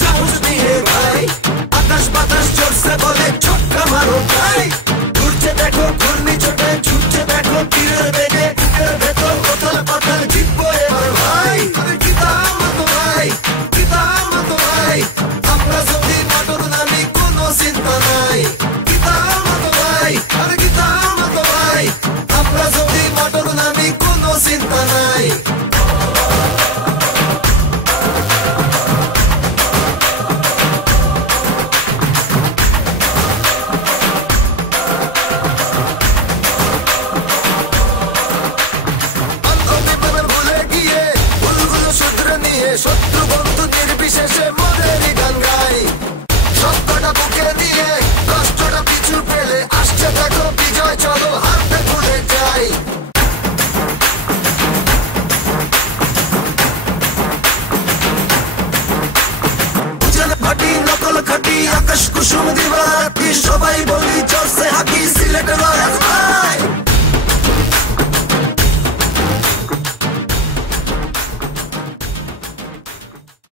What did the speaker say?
সাহস নিয়ে ভাই, আকাশ বাতাস জোরসে বলে ছক্কা মারো ভাই। ঘুরছে দেখো ঘূর্ণিঝড়ে, ছুটছে দেখো তীরের বেগে, বুকের ভেতর কোথাল পাতাল জিতবো এবার ভাই। আরে জিতাম তো ভাই, জিতাম তো ভাই, আমরা যদি মোটর নামি কোনো চিন্তা নাই। জিতাম তো ভাই, আরে জিতাম তো ভাই, আমরা যদি মোটর নামি কোনো চিন্তা নাই। শত্রু বন্ধু নির্বিশেষে মোদেরই গান গাই। সত্যটা বুকে দিয়ে কষ্টটা পিছু ফেলে আসছে দেখো বিজয়, চলো হারতে ভুলে যাই। ভাটি নকল খাটি আকাশ কুসুম দিবারাতি, সবাই বলি জোরসে হাকি সিলেটের